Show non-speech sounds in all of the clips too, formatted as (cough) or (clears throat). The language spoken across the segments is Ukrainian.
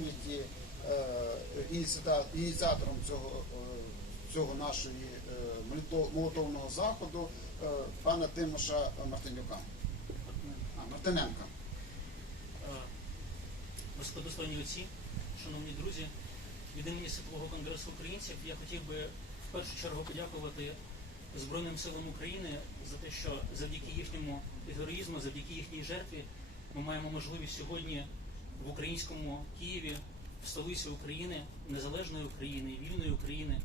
пам'яті е, ініціатором цього, е, цього нашої е, молито- заходу е, пана Тимоша Мартинюка. А, Мартиненка. Е, Високодостойні отці, шановні друзі, від імені Світового конгресу українців я хотів би в першу чергу подякувати Збройним силам України за те, що завдяки їхньому героїзму, завдяки їхній жертві, ми маємо можливість сьогодні в українському Києві, в столиці України, незалежної України, вільної України,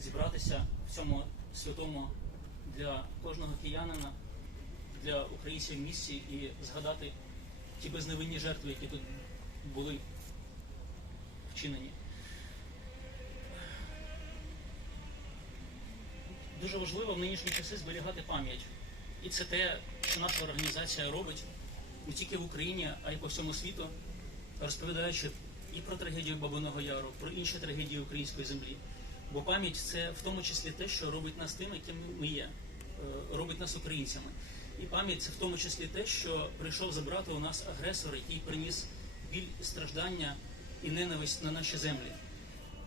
зібратися в цьому святому для кожного киянина, для українців в місті і згадати ті безневинні жертви, які тут були вчинені. Дуже важливо в нинішні часи зберігати пам'ять. І це те, що наша організація робить не тільки в Україні, а й по всьому світу, розповідаючи і про трагедію Бабиного Яру, про інші трагедії української землі. Бо пам'ять це в тому числі те, що робить нас тим, яким ми є, е, робить нас українцями. І пам'ять це в тому числі те, що прийшов забрати у нас агресор, який приніс біль, страждання і ненависть на наші землі.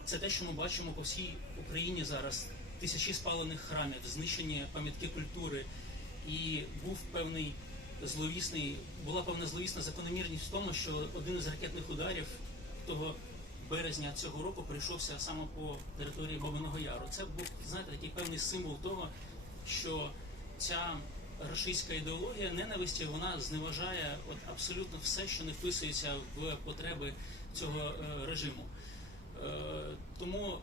Це те, що ми бачимо по всій Україні зараз. Тисячі спалених храмів, знищені пам'ятки культури, і був певний зловісний, була певна зловісна закономірність в тому, що один із ракетних ударів того березня цього року прийшовся саме по території Бабиного Яру. Це був, знаєте, такий певний символ того, що ця рашистська ідеологія ненависті вона зневажає от абсолютно все, що не вписується в потреби цього е, режиму. Е, тому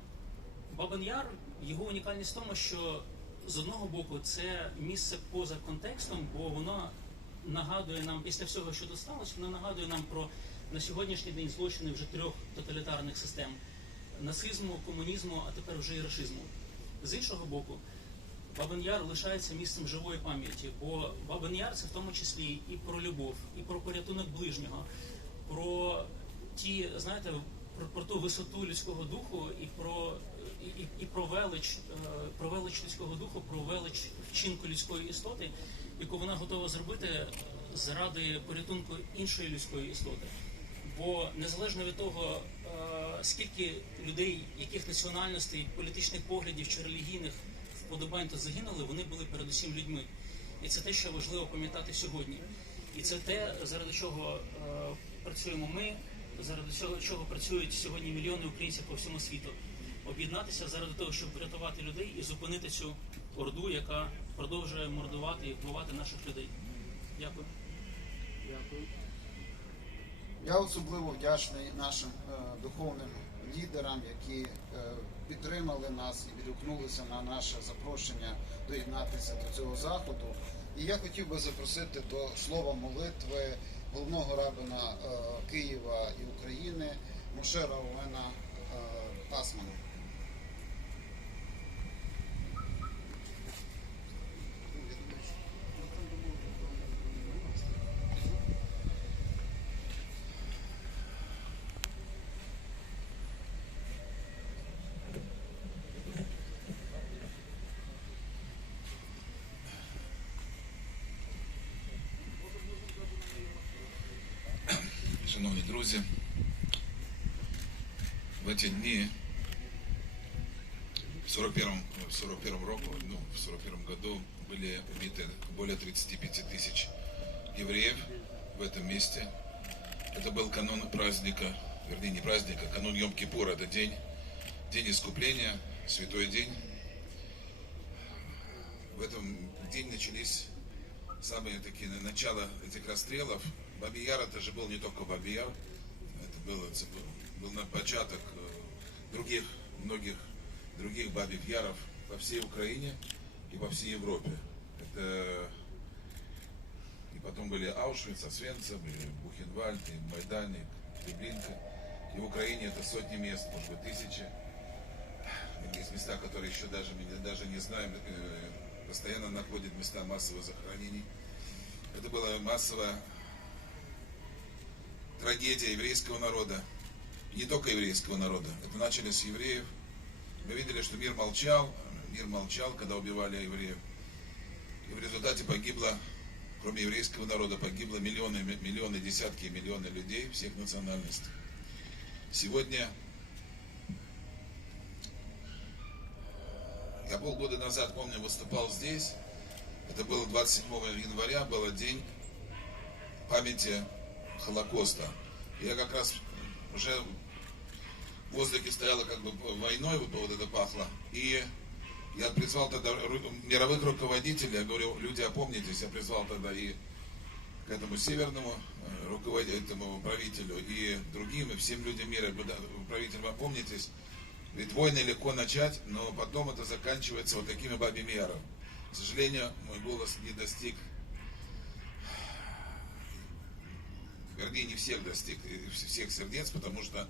Бабин Яр, його унікальність в тому, що з одного боку це місце поза контекстом, бо воно нагадує нам після всього, що тут воно нагадує нам про на сьогоднішній день злочини вже трьох тоталітарних систем нацизму, комунізму, а тепер вже і рашизму. З іншого боку, Бабин Яр лишається місцем живої пам'яті, бо Бабин Яр це в тому числі і про любов, і про порятунок ближнього, про ті, знаєте, про, про ту висоту людського духу і про і, і, і про велич, е, про велич людського духу, про велич вчинку людської істоти, яку вона готова зробити заради порятунку іншої людської істоти. Бо незалежно від того, е, скільки людей, яких національностей, політичних поглядів чи релігійних вподобань тут загинули, вони були передусім людьми. І це те, що важливо пам'ятати сьогодні. І це те, заради чого е, працюємо ми, заради чого працюють сьогодні мільйони українців по всьому світу. Об'єднатися заради того, щоб врятувати людей і зупинити цю орду, яка продовжує мордувати і вбивати наших людей. Дякую. Дякую. Я особливо вдячний нашим е, духовним лідерам, які е, підтримали нас і відгукнулися на наше запрошення доєднатися до цього заходу. І я хотів би запросити до слова молитви головного рабина е, Києва і України Мошера Овена е, Асмана. Шановні друзі, в ці дні в 41 в 41 року, ну, в 41 году были убиты более 35 тысяч евреев в этом месте. Это был канун праздника, вернее не праздника, а канун Йом-Кипура, это день, день искупления, святой день. В этом день начались самые такие на- начало этих расстрелов. Бабий Яр это же был не только Бабий Яр, это был, это был, был на початок э, других, многих других Бабьих Яров по всей Украине и по всей Европе. Это и потом были Аушвиц, Освенцим, и Бухенвальд, и Майданик, Люблинка. И в Украине это сотни мест, может быть, тысячи. Есть места, которые еще даже, даже не знаем, э, постоянно находят места массовых захоронений. Это была массовая трагедия еврейского народа. И не только еврейского народа. Это начали с евреев. Мы видели, что мир молчал, мир молчал, когда убивали евреев. И в результате погибло, кроме еврейского народа, погибло миллионы, миллионы, десятки миллионы людей всех национальностей. Сегодня я полгода назад, помню, выступал здесь. Это было 27 января, был день памяти Холокоста. Я как раз уже в воздухе стояло как бы войной, вот это пахло. И я призвал тогда мировых руководителей, я говорю, люди, опомнитесь, я призвал тогда и к этому северному э, руководителю, этому правителю и другим, и всем людям мира, «Буда- правителям, опомнитесь, ведь войны легко начать, но потом это заканчивается вот такими бабьими ярами. К сожалению, мой голос не достиг, вернее, не всех достиг, и всех сердец, потому что,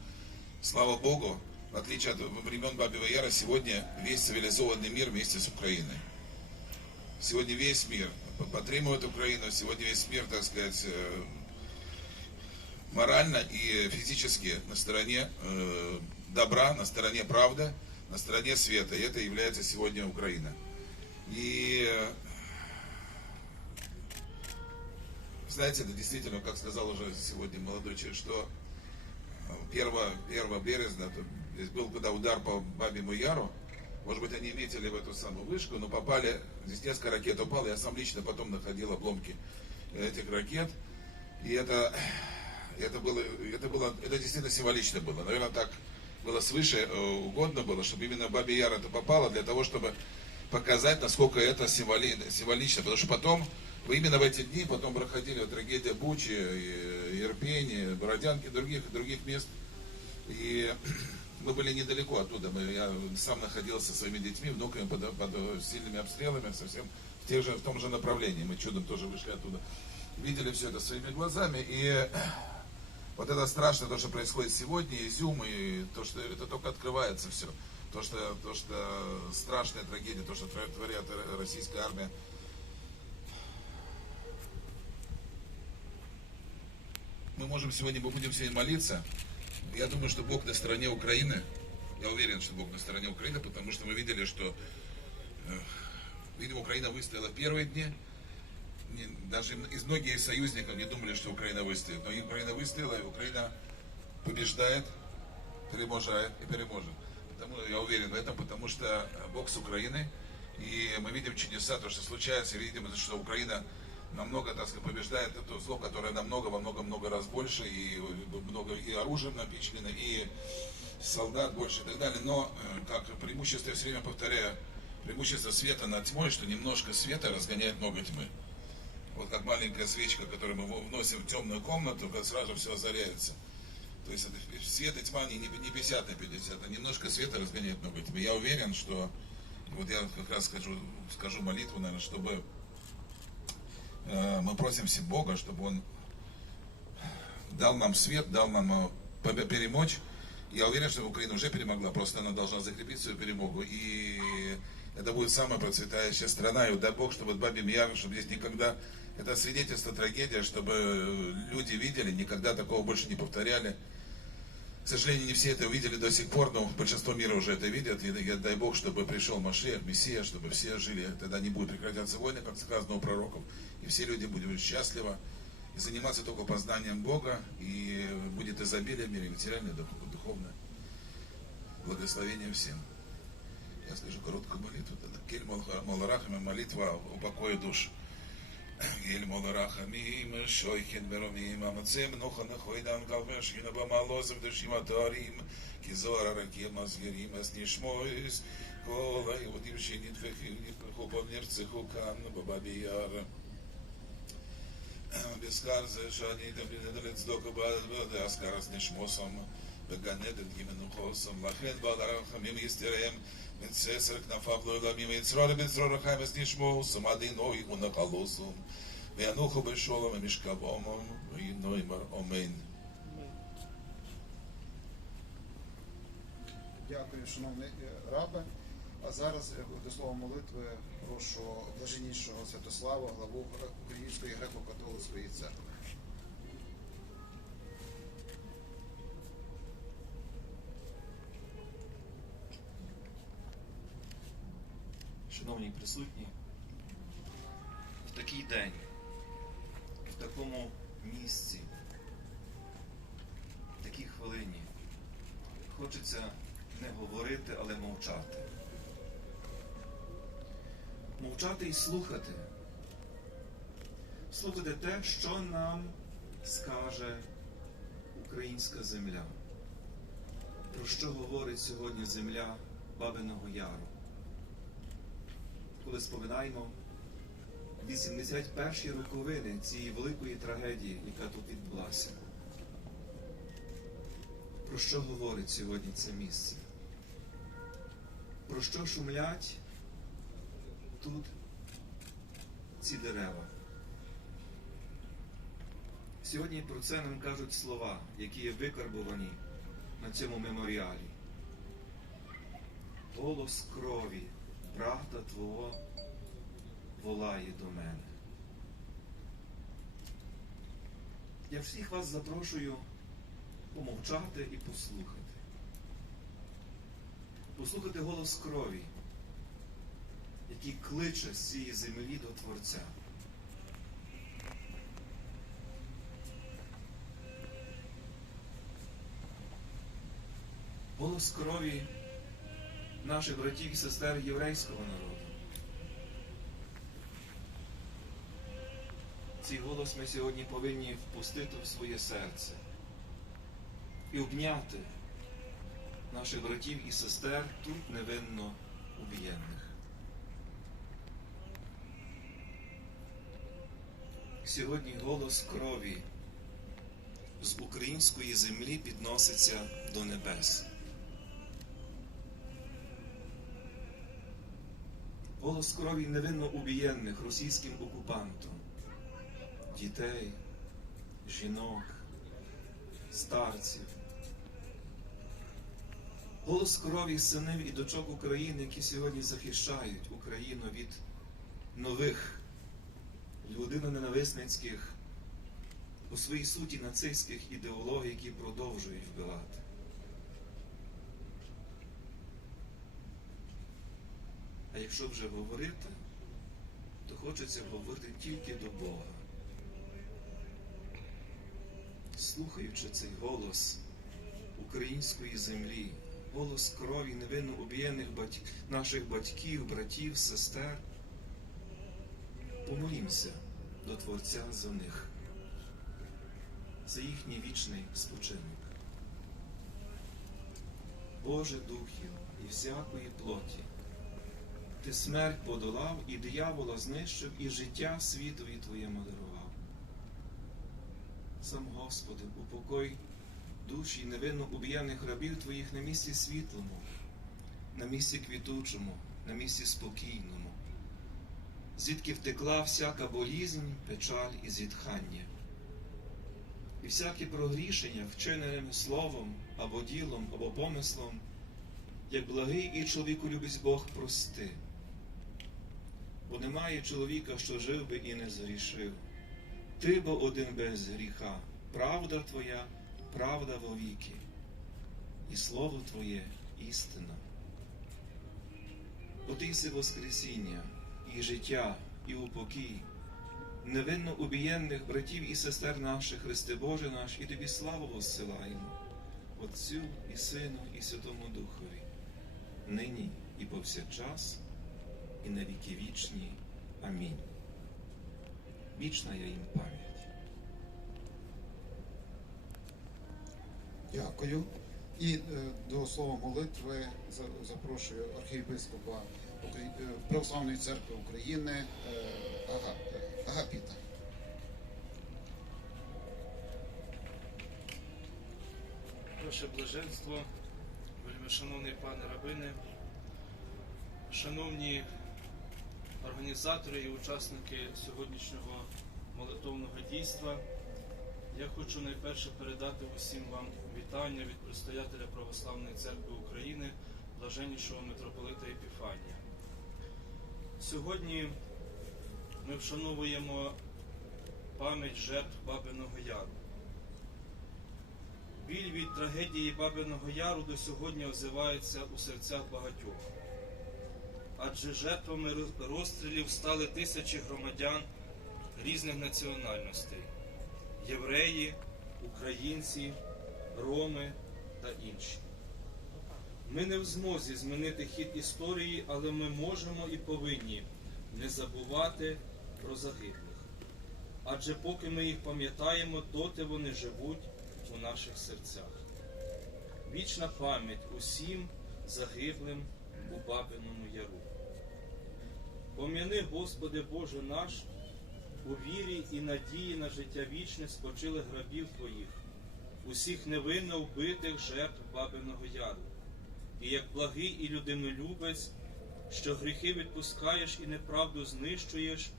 слава Богу, в отличие от времен Бабьего Яра, сегодня весь цивилизованный мир вместе с Украиной. Сегодня весь мир подтримывает Украину, сегодня весь мир, так сказать, э, морально и физически на стороне э, добра, на стороне правды, на стороне света. И это является сегодня Украина. И э, знаете, это действительно, как сказал уже сегодня молодой человек, что 1, 1 березня, это здесь был когда удар по Бабьему Яру, может быть, они метили в эту самую вышку, но попали, здесь несколько ракет упало, я сам лично потом находил обломки этих ракет, и это, это было, это было, это действительно символично было, наверное, так было свыше э, угодно было, чтобы именно Бабе Яр это попало, для того, чтобы показать, насколько это символи, символично, потому что потом, именно в эти дни потом проходили трагедия Бучи, Ирпени, Бородянки, других, других мест, и (clears throat) мы были недалеко оттуда. Мы, я сам находился со своими детьми, внуками под, под сильными обстрелами, совсем в, тех же, в том же направлении. Мы чудом тоже вышли оттуда. Видели все это своими глазами. И (clears throat) вот это страшно, то, что происходит сегодня, Изюм, и то, что это только открывается все. То, что, то, что страшная трагедия, то, что творят российская армия. Мы можем сегодня, мы будем сегодня молиться. Я думаю, что Бог на стороне Украины. Я уверен, что Бог на стороне Украины, потому что мы видели, что, э, видимо, Украина выстояла в первые дни. Даже из многих союзников не думали, что Украина выстоит. Но Украина выстояла, и Украина побеждает, переможает и переможет. Потому, я уверен в этом, потому что Бог с Украиной. И мы видим чудеса, то, что случается, и видим, что Украина намного, так сказать, побеждает это зло, которое намного, во много-много раз больше, и много и оружием напичкано, и солдат больше и так далее. Но, э, как преимущество, я все время повторяю, преимущество света над тьмой, что немножко света разгоняет много тьмы. Вот как маленькая свечка, которую мы вносим в темную комнату, как сразу все озаряется. То есть это свет и тьма не, не 50 на 50, а немножко света разгоняет много тьмы. Я уверен, что вот я как раз скажу, скажу молитву, наверное, чтобы мы просим Бога, чтобы Он дал нам свет, дал нам э, перемочь. Я уверен, что Украина уже перемогла, просто она должна закрепить свою перемогу. И это будет самая процветающая страна. И дай Бог, чтобы в Бабьем Яре, чтобы здесь никогда... Это свидетельство, трагедия, чтобы люди видели, никогда такого больше не повторяли. К сожалению, не все это увидели до сих пор, но большинство мира уже это видят. И я дай Бог, чтобы пришел Машех, Мессия, чтобы все жили. Тогда не будет прекратятся войны, как сказано у пророков. И все люди будут счастливы. И заниматься только познанием Бога. И будет изобилие в мире, материальное, дух- духовное. Благословение всем. Я скажу короткую молитву. Кель Моларахами, молитва о покое душ. gel mol rachamim shoyken beromim amatzem noch an khoy dam galver shina ba maloz de shimatorim ki zora rakim mazgerim es nishmois kol ay odim shinit fekhim nit khobon nirtsi khukan ba babiyar beskar ze shani de bin de Бескарзе, Шани, Даминедрец, Дока, Бада, Аскарас Нишмосом, Беганеден, Гименухосом, Лахен, Баларахамим, Истереем, Мецесер, Кнафав, Лоиламим, Ицрор, Бецрор, Хаймес, Нишмосом, Адиной, Унакалосом, Вянуху, Бешолом, Мишкабомом, Иноймар, Омейн. Дякую, шановний е, рабе. А зараз е, до слова молитви прошу блаженнішого Святослава, главу Української греко-католицької церкви. Шановні присутні, в такий день, в такому місці, в такій хвилині хочеться не говорити, але мовчати. Мовчати і слухати. Слухати те, що нам скаже українська земля. Про що говорить сьогодні земля Бабиного Яру? Коли споминаємо 81-ті роковини цієї великої трагедії, яка тут відбулася. Про що говорить сьогодні це місце? Про що шумлять тут ці дерева? Сьогодні про це нам кажуть слова, які є викарбовані на цьому меморіалі. Голос крові, брата Твого волає до мене. Я всіх вас запрошую помовчати і послухати. Послухати голос крові, який кличе з цієї землі до Творця. Голос крові наших братів і сестер єврейського народу. Цей голос ми сьогодні повинні впустити в своє серце і обняти наших братів і сестер тут невинно убієнних. Сьогодні голос крові з української землі підноситься до небес. Голос крові невинно убієнних російським окупантом, дітей, жінок, старців. Голос крові синів і дочок України, які сьогодні захищають Україну від нових людиноненависницьких, у своїй суті нацистських ідеологій, які продовжують вбивати. А якщо вже говорити, то хочеться говорити тільки до Бога. Слухаючи цей голос української землі, голос крові невинно убієнних бать... наших батьків, братів, сестер, помолімося до Творця за них, за їхній вічний спочинок. Боже Духів і всякої плоті. Ти смерть подолав і диявола знищив, і життя світові Твоєму дарував. Сам Господи, упокой душі невинно убіяних рабів Твоїх на місці світлому, на місці квітучому, на місці спокійному, звідки втекла всяка болізнь, печаль і зітхання. І всяке прогрішення, вчиненим словом або ділом, або помислом, як благий і чоловіку любить Бог прости. Бо немає чоловіка, що жив би і не згрішив. Ти бо один без гріха, правда Твоя, правда вовіки, і слово Твоє істина. Бо ти си Воскресіння, і життя, і упокій, невинно убієнних братів і сестер наших, Христе Боже наш, і тобі славу воссилаємо, Отцю і Сину, і Святому Духові, нині і повсякчас, і на віки вічні. Амінь. Вічна я їм пам'ять. Дякую. І е, до слова молитви запрошую архієпископа е, Православної церкви України е, Ага- е, Агапіта. Ваше блаженство, вельмишановний пане рабине, шановні організатори і учасники сьогоднішнього молитовного дійства, я хочу найперше передати усім вам вітання від предстоятеля Православної церкви України, блаженнішого митрополита Епіфанія. Сьогодні ми вшановуємо пам'ять жертв Бабиного Яру. Біль від трагедії Бабиного Яру до сьогодні озивається у серцях багатьох. Адже жертвами розстрілів стали тисячі громадян різних національностей євреї, українці, роми та інші. Ми не в змозі змінити хід історії, але ми можемо і повинні не забувати про загиблих. Адже поки ми їх пам'ятаємо, доти вони живуть у наших серцях. Вічна пам'ять усім загиблим у Бабиному Яру. Пом'яни, Господи Боже наш, у вірі і надії на життя вічне спочили грабів Твоїх, усіх невинно вбитих жертв Бабиного Яру, і як благий і людинолюбець, що гріхи відпускаєш і неправду знищуєш,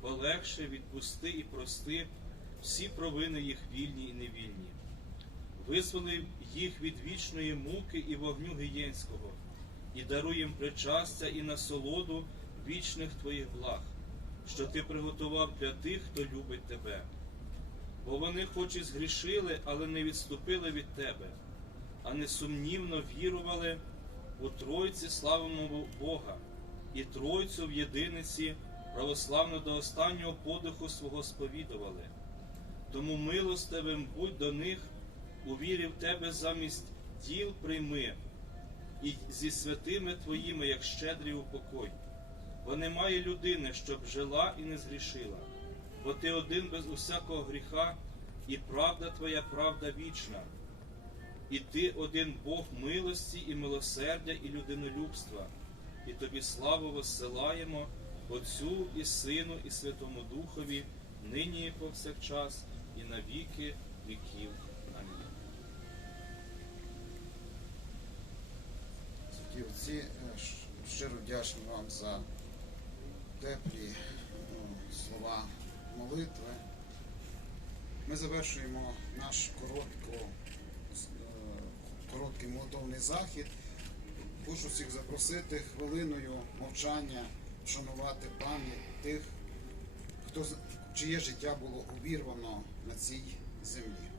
полегше відпусти і прости всі провини їх вільні і невільні. Визволи їх від вічної муки і вогню гієнського, і даруй їм причастя і насолоду вічних твоїх благ, що ти приготував для тих, хто любить тебе. Бо вони хоч і згрішили, але не відступили від тебе, а несумнівно вірували у Тройці славного Бога і Тройцю в єдиниці православно до останнього подиху свого сповідували. Тому милостивим будь до них, у вірі в тебе замість діл прийми, і зі святими твоїми, як щедрий упокой. Бо немає людини, щоб жила і не згрішила, бо ти один без усякого гріха, і правда твоя правда вічна. І ти один Бог милості і милосердя і людинолюбства, і тобі славу воссилаємо Отцю і Сину, і Святому Духові, нині і повсякчас, і на віки віків. Амінь. Отці, е, щиро вдячні вам за теплі ну, слова молитви. Ми завершуємо наш е, короткий молитовний захід. Хочу всіх запросити хвилиною мовчання вшанувати пам'ять тих, хто чиє життя було обірвано на цій землі.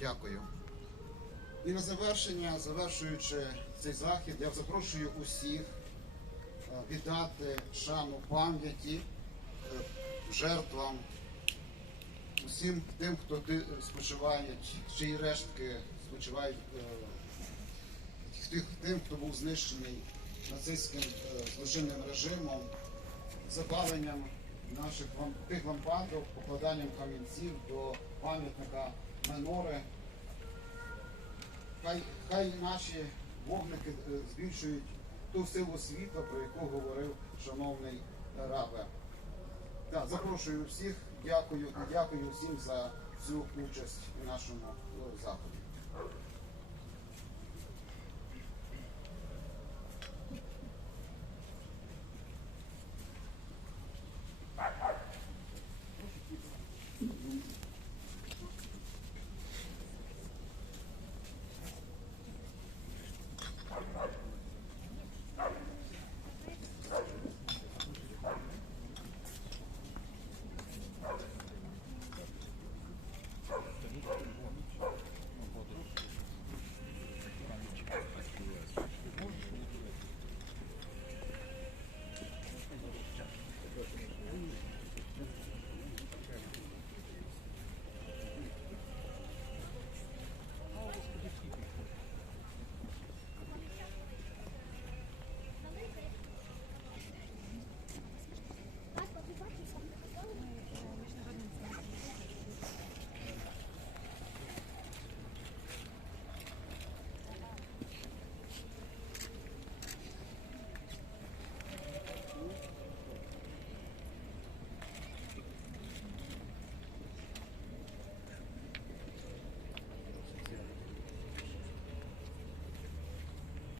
Дякую. І на завершення, завершуючи цей захід, я запрошую усіх е, віддати шану пам'яті е, жертвам, усім тим, хто спочиває, чиї рештки спочивають е, тим, хто був знищений нацистським е, злочинним режимом, запаленням наших тих лампадок, покладанням камінців до пам'ятника Менори. Хай, хай наші вогники е, збільшують ту силу світла, про яку говорив шановний рабе. Так, запрошую всіх, дякую і дякую всім за цю участь у нашому е, заході.